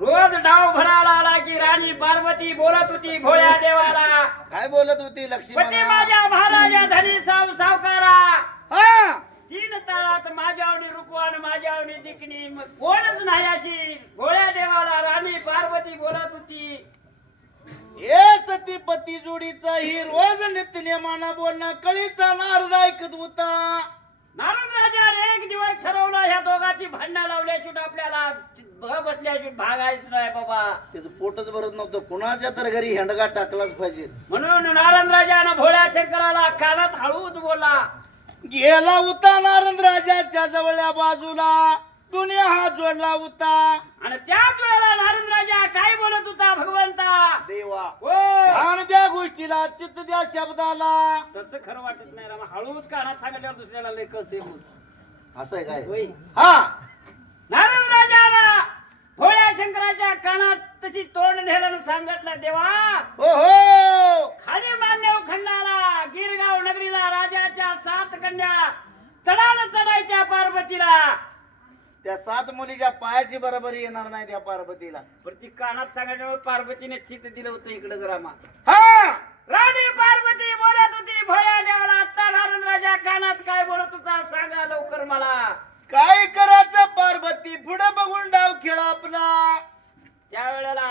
रोज डाव भराला आला की राणी पार्वती बोलत होती भोळ्या देवाला. काय बोलत होती लक्ष्मी? माझ्या महाराजा धनी सावकारा. हा, तीन ताळात माझ्यावणी रूपवान माझ्यावणी दिकणी कोणच नाही अशी भोळ्या देवाला राणी पार्वती बोलत होती. हे सतीपती जोडीचा ही रोज नित्य नेमाना बोलणं कळीचा नारद ऐकत होता. नारद राजाने एक दिवस ठरवलं ह्या दोघांची भांडणं लावल्याशिवाय आपल्याला बसल्याशिवाय भागायचं नाही बाबा. त्याचं पोटच भरत नव्हतं, कुणाच्या तर घरी हेंडगा टाकलाच पाहिजे. म्हणून नारद राजानं भोळ्या शंकराला कानात हळूच बोला. गेला होता नारद राजाच्या जवळच्या बाजूला, दुनिया हात जोडला होता. आणि त्याच वेळेला नारद राजा काय बोलत होता? भगवंता देवा हो ध्यान द्या गोष्टीला, चित्त द्या शब्दाला. तसं खरं वाटत नाही रामा, हळूच कानात सांगितल्यावर दुसऱ्याला लय कळते. असं आहे काय? होय. हा, नारद राजाला भोळ्या शंकराच्या कानात तशी तोंड नेलं सांगितलं. देवा हो हो, खाली मानदेव खंडाला गिरगाव नगरीला राजाच्या 7 कन्या चढाल चढायच्या पार्वतीला. त्या 7 मुलीच्या पायाची बरोबरी येणार नाही त्या पार्वतीला. पण ती कानात सांगितल्यावर पार्वतीने चित्त दिलं होतं इकडे जरा मा. हा, राणी पार्वती बोलत होती भोळ्या देवाला. आता नारद राजा कानात काय बोलत होता सांगा लवकर मला. काय करायचं पार्वती, पुढे बघून डाव खेळा आपला. त्या वेळेला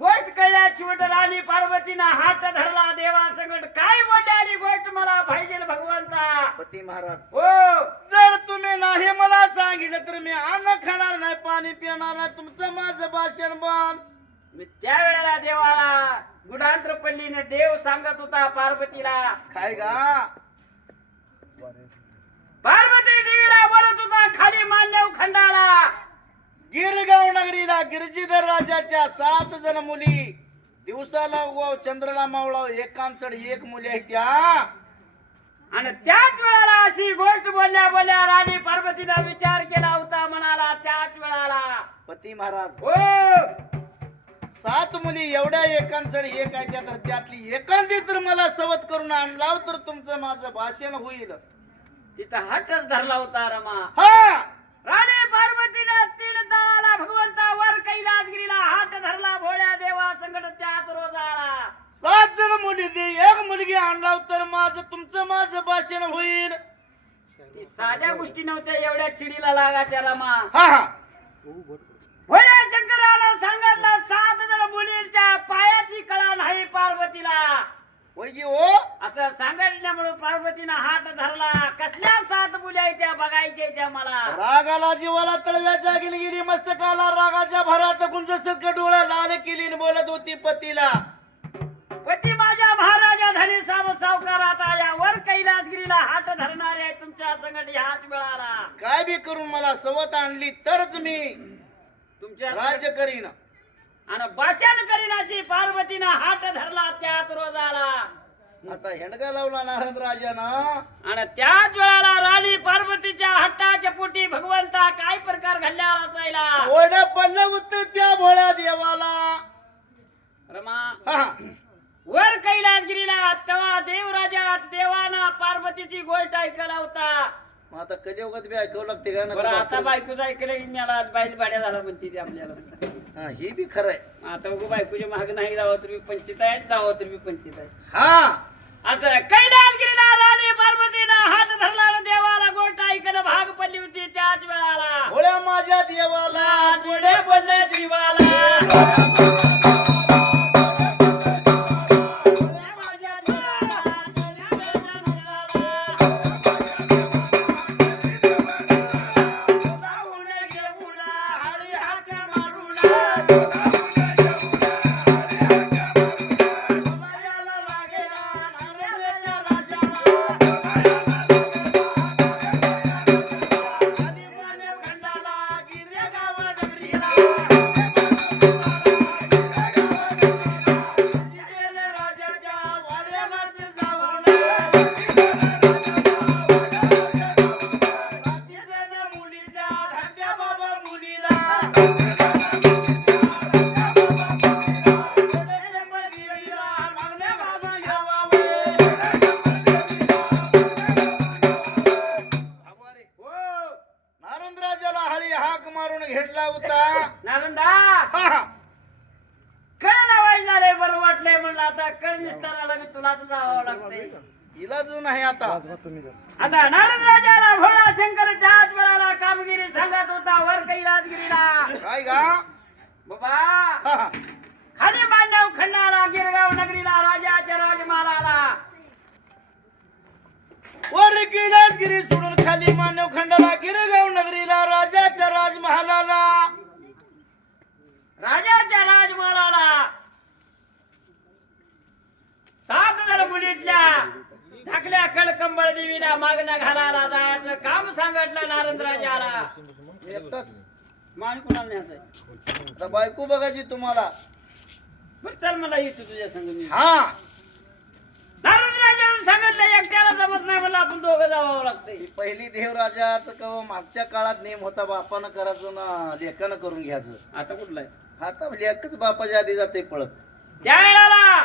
गोष्ट कळल्या शेवट राणी पार्वतीनं हात धरला देवा संकट काय बोलली गोष्ट मला पाहिजे भगवंता. पती महाराज हो जर तुम्ही नाही मला सांगितलं तर मी अन्न खाणार नाही, पाणी पिणार नाही, तुमचं माझं भाषण बंद. मी त्यावेळेला देवाला गुढांतर पल्लीने देव सांगत होता पार्वतीला. काय गा पार्वती देवीला बोलत होता खाली मान्यव खंडाला. गिरगाव नगरीला गिरजीधर राजाच्या 7 जण मुली, दिवसाला उगव चंद्राला मावळाव, एकांचड एक मुली आहेत त्या. आणि त्याच वेळाला अशी गोष्ट बोलल्या बोलल्या राणी पार्वतीला विचार केला होता मनाला. त्याच वेळाला पती महाराज हो 7 मुली एवढ्या एकांचड एक आहे त्या, तर त्यातली एकांती तर मला सवत करून आणलाव तर तुमचं माझं भाषण होईल. तिथं हटच धरला होता रमा. हा राणी पार्वतीने 3 दळाला भगवंता वर कैलासगिरीला हात धरला भोळ्या देवा संकट त्याच रोज आला. 7 जण मुली दे, एक मुलगी आणलाव तर माझं तुमचं माझं भाषण होईल. ती साध्या गोष्टी नव्हत्या एवढ्या चिडीला लागायच्या रमा. हा हा भोळ्या शंकराला सांगितलं 7 जण मुलींच्या पायाची कळा नाही पार्वतीला. वैजी हो असं सांगितल्यामुळे पार्वतीनं हात धरला. कसल्या 7 मुली आहेत त्या बघायच्या त्या मला. रागाला जीवाला तळव्याच्या गेली गेली, मस्तकाला रागाच्या भरात गुंज सकट डोळा लाल केली आणि बोलत होती पतीला. पती माझ्या महाराजा धनी सावकार आता या वर कैलासगिरीला हात धरणारे आहे तुमच्या संगत ह्याच वेळाला. काय बी करून मला सवत आणली तरच मी तुमच्या राज्य करीन. आणि भाषण करीन अशी पार्वतीनं हात धरला त्याच रोजाला. आता हेंडगा लावला नारद राजानं. आणि त्याच वेळाला राणी पार्वतीच्या हट्टाच्या पोटी भगवंता काय प्रकार घडला असायला. ओढ पडलं उत्तर त्या भोळ्या देवाला. रमा हा वर कैलासगिरीला तेव्हा देवराजा देवाना पार्वतीची गोष्ट ऐकला होता. मग आता कलियुगात बी ऐकावं लागते का बरं आता ना. बायकोच ऐकलं मला बैल भाड्या झाला म्हणते ती आपल्याला. हा ही बी खरंय. आता उगं बायकोच्या महाग नाही जावं तर मी पंचित आहे, जावं तर मी पंचित आहे. हा असं कैलासगिरीला राणी पार्वतीनं हात धरला आणि देवाला गोष्ट ऐकणं भाग पडली होती त्याच वेळाला. भोळ्या माझ्या देवाला पुढे पडले जीवाला. घेतला होता नारंदा कळला वाजला बरं वाटलंय म्हणलं आता कळ निस्ताराला मी तुलाच जावं लागतंय. इलाज नाही आता. आता नारद राजाला भोळा शंकर त्याच वेळाला कामगिरी सांगत होता वर कैलासगिरीला. काय गा बाबा खाली मांडव खंडाला गिरगाव नगरीला राजाच्या राजमालाला. वर कैलासगिरी सोडून खाली मानव खंडाला गिरगाव नगरीला राजाच्या राजमहालाला. राजाच्या राजमालाला 7 जण मुलीतल्या धाकल्या कडकंबळ देवीला मागणं घालायला जायचं काम सांगितलं नारद राजाला. एकटाच मान कुणाला न्यायचंय. आता बायको बघायची तुम्हाला. बरं चल मला येतो तुझ्या संग मी. हा नारद राजाने सांगितलं एकट्याला जमत नाही मला आपण दोघं जावं लागतंय. ही पहिली देवराजा तर कवा मागच्या काळात नेम होता बापानं करायचं ना लेखानं करून घ्यायचं. आता कुठला आहे आता लेखच बापाच्या आधी जाते पळत. त्या वेळाला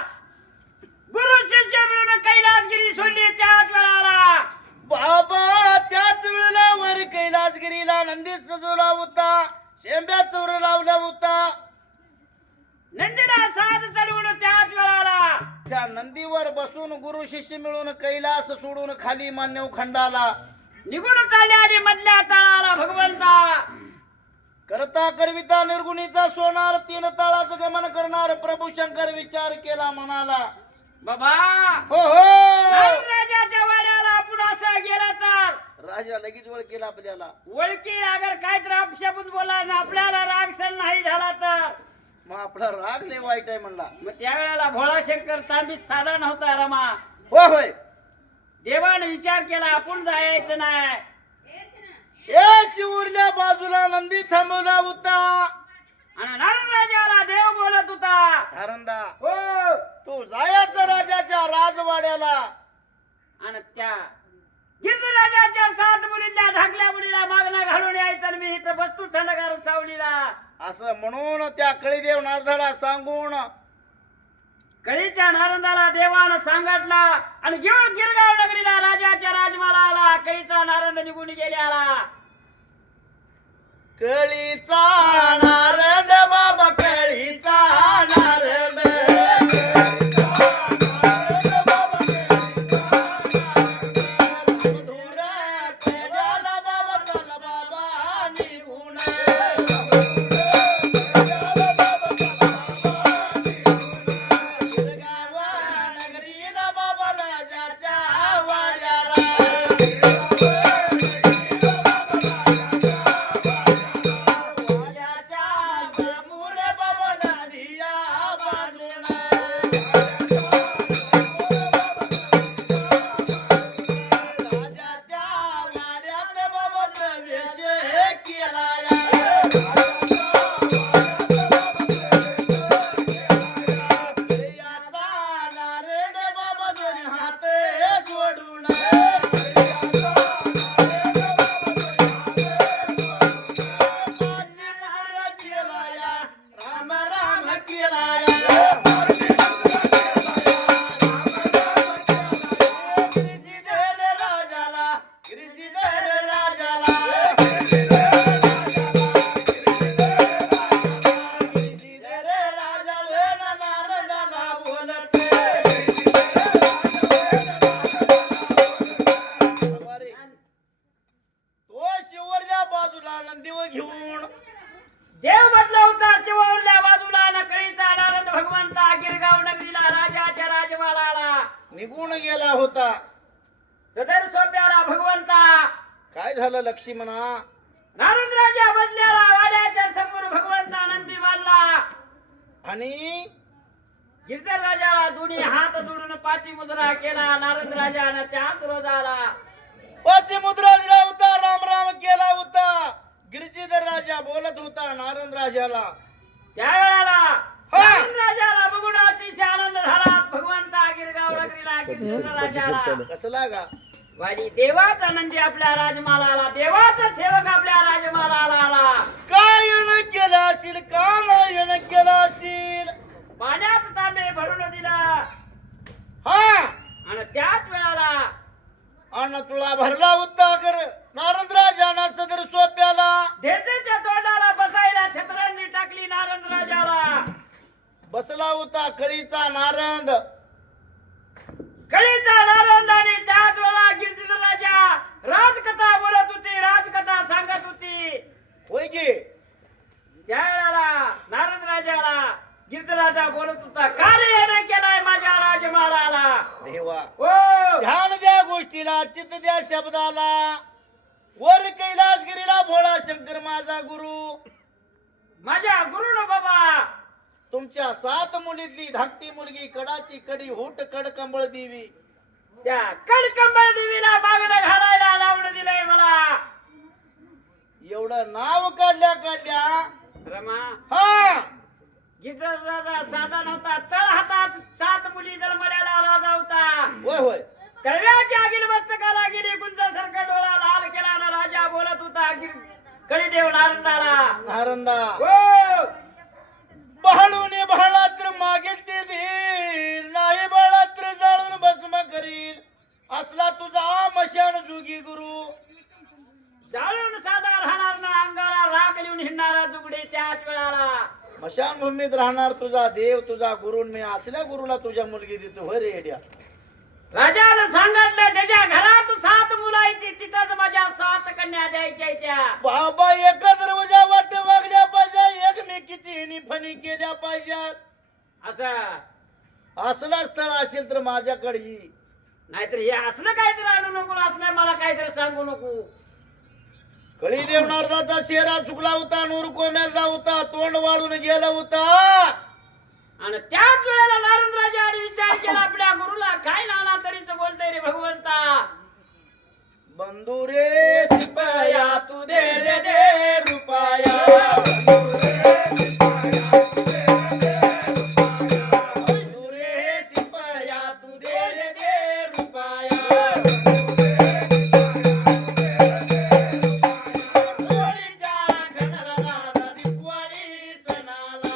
गुरु शिष्य मिळून कैलासगिरी सोडली त्याच वेळाला. बाबा त्याच वेळेला वर कैलासगिरीला नंदी सजवला होता, शेंब्या चौर लावला होता. नंदीला साज चढवून त्याच वेळाला त्या नंदीवर बसून गुरु शिष्य मिळून कैलास सोडून खाली मान्यव खंडाला निघून चालले आणि मधल्या तळाला भगवंता. करता करविता निर्गुणीचा सोनार, तीन ताळाचं गमन करणार प्रभू शंकर विचार केला म्हणाला, बाबा हो हो. राजाच्या वाड्याला आपण असं गेला तर राजा लगेच वळ केला आपल्याला. ओळखी अगर काहीतरी अपशब्द बोला ना आपल्याला राग सण नाही झाला तर मग आपला राग लय वाईट आहे म्हणला. मग त्यावेळेला भोळा शंकर तांबी साधा नव्हता रमा. होय होय. देवाने विचार केला आपण जायचं नाही. ए शिवरल्या बाजूला नंदी थांबवला होता आणि नरराजाला देव बोलत होता, हरंदा हो. तू जायचं राजाच्या राजवाड्याला. आणि त्या गिरिराजाच्या 7 मुलींना धाकल्या मुलीला मागणं घालून यायचं आणि मी इथं बसतो थंडगार सावलीला. असं म्हणून त्या कळीदेव नारदाला सांगून कळीच्या नारंदाला देवानं सांगितला आणि घेऊन गिरगाव नगरीला राजाच्या राजमाला कळीचा नारंद निघून गेल्याला. कळीचा नारद बाबा, कळीचा नारद. धूर पेल्याला बाबा चल बाबा निघून. गिरगाव नगरीला बाबा राजाच्या वाड्याला. घेऊन देव बसला होता चिवरल्या बाजूला नकळीचा नारद भगवंता गिरगाव नगरीला राजाच्या राजमाला निघून गेला होता. सदर सोप्याला भगवंता. काय झालं लक्ष्मणा? नारद राजा बसल्याला वाड्याच्या समोर भगवंता नंदी बांधला आणि गिरधर राजाला दोन्ही हात जोडून 5 मुद्रा केला. नारद राजानं त्यात रोजाला 5 मुद्रा दिला होता, राम राम केला होता. गिरिजीधर राजा बोलत होता नारद राजाला. त्यावेळेला नारद राजाला बघून अतिशय आनंद झाला. भगवंता गिरगाव नगरीला गिरिधर राजाला कसला गा? वाली देवाचा नंदी आपल्या राजमाला, देवाचा सेवक आपल्या राजमाला आला. काय येणं केलं असेल, का नाही येणं केलं असेल? पाण्याचं तांबे भरून दिला हा. आणि त्याच वेळाला अन्न तुळा भरला होता कर नारद राजाना सदर सोप्याला. धेरतेच्या तोंडाला बसायला छत्रांनी टाकली नारद राजाला. बसला होता कळीचा नारद. कळीचा नारद आणि त्याच वेळा गिरिधर राजा राजकथा बोलत होती, राजकथा सांगत होती. होय की? त्यावेळेला नारद राजाला गिरिधर राजा बोलत होता, का रे येणं केलाय माझ्या राजमाला? देवा हो. ध्यान द्या गोष्टीला, चित्त द्या शब्दाला. वर कैलासगिरीला भोळा शंकर माझा गुरु. माझ्या गुरुन बाबा तुमच्या 7 मुलीतली धाकटी मुलगी कडाची कडी हुट कड कंबळ देवी. त्या कडकंबळ देवीला मागणं घालायला लावून दिलंय मला. एवढं नाव काढल्या काढल्या रमा हा. गिरधर राजा साधा नव्हता. तळ हातात 7 मुली जन्मलेला राजा होता. होय होय. कळव्याच्या अगिल मस्तकाला गेली गुंजासारखा डोळा लाल केला आणि राजा बोलत होता कळीदेव नारदाला. नारंदा हो. बहाळून बहाळात्र मागेल ते देईल, नाही बळात्र जाळून भस्म करील. असला तुझा मशान जुगी गुरु. जाळून साधा राहणार ना, अंगाला राख लिहून हिंडणारा जुगडे त्याच वेळाला. मशान भूमीत राहणार तुझा देव, तुझा गुरु. मी असल्या गुरुला तुझ्या मुलगी देतो. होय रे येड्या. राजानं सांगितलं त्याच्या घरात 7 मुलं आहेत, तिथंच माझ्या 7 कन्या द्यायच्या त्या. बाबा एका दरवाजा वाटे विद्या पाहिजेत. असं असलं स्थळ असेल तर माझ्याकडे ये. नाहीतर हे असलं काहीतरी आणू नको, असलं मला काहीतरी सांगू नको. कळी देवनार्दाचा शेरा चुकला होता, नूर कोम्याचा होता, तोंड वाळून गेला होता. आणि त्याच वेळेला नारदराजाने विचार केला आपल्या गुरुला, काय नाना तरीच बोलतोय रे भगवंता. बंधू रे सिपाया तू दे रे दे रुपया. बंधू रे सिपाया तू दे रे दे रुपया. होळीच्या घराला दिवाळी सणाला.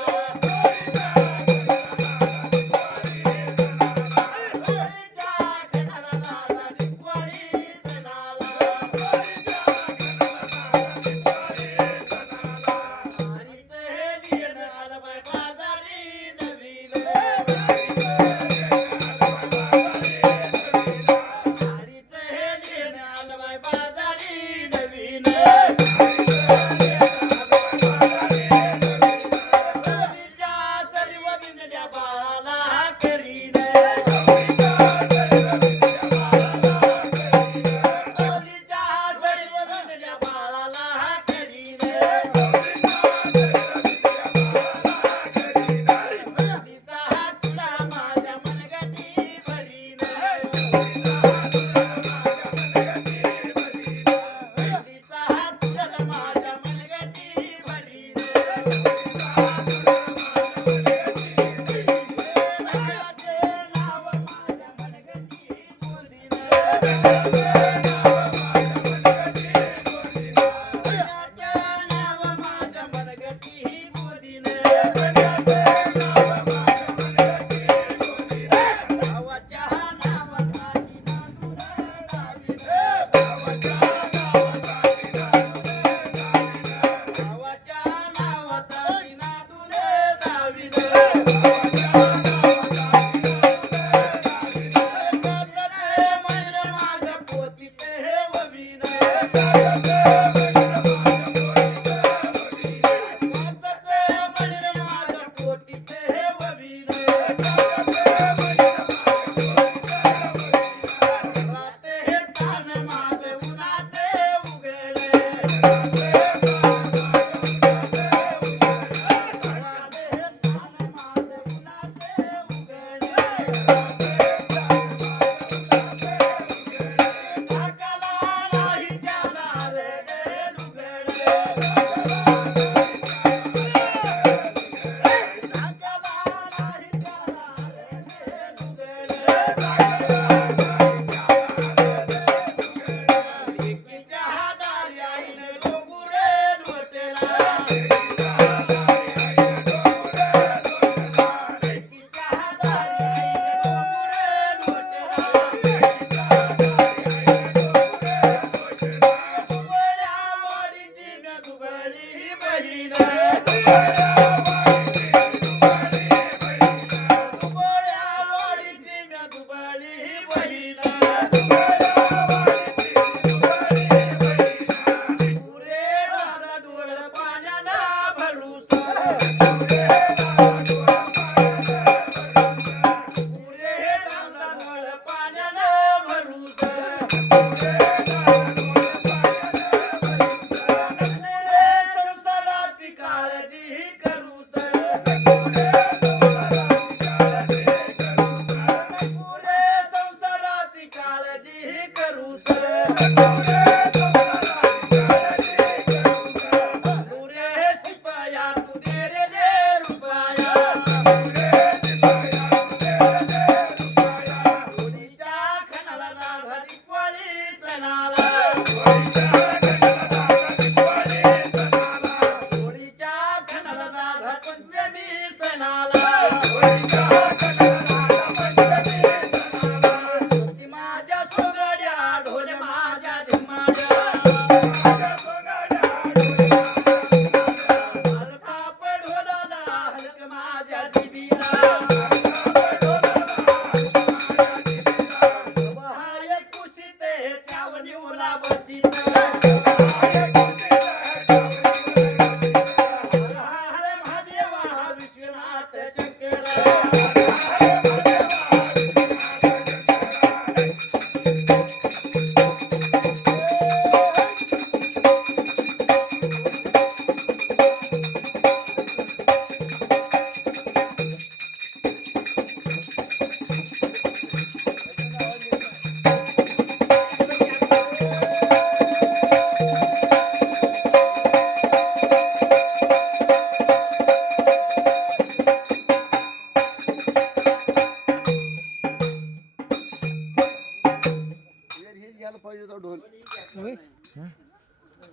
संसाराची काळजी